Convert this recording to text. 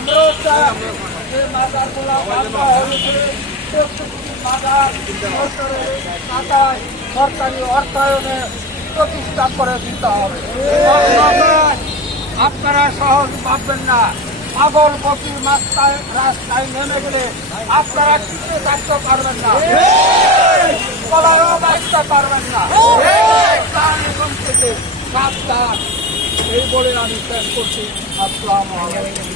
আমরাও চাই যে মাজারগুলো ভাঙা হলে প্রত্যেকটি মাজার সরকারের টাকায় সরকারি অর্থায়নে প্রতিষ্ঠা করে দিতে হবে। আপনারা সহজ ভাববেন না, পাগল পথি রাস্তায় নেমে গেলে আপনারা টিকে থাকতে পারবেন না, কলায়ও বাঁচতে পারবেন না। এখন থেকে সাবধান, এই বলে আমি শেষ করছি। আসসালামু আলাইকুম।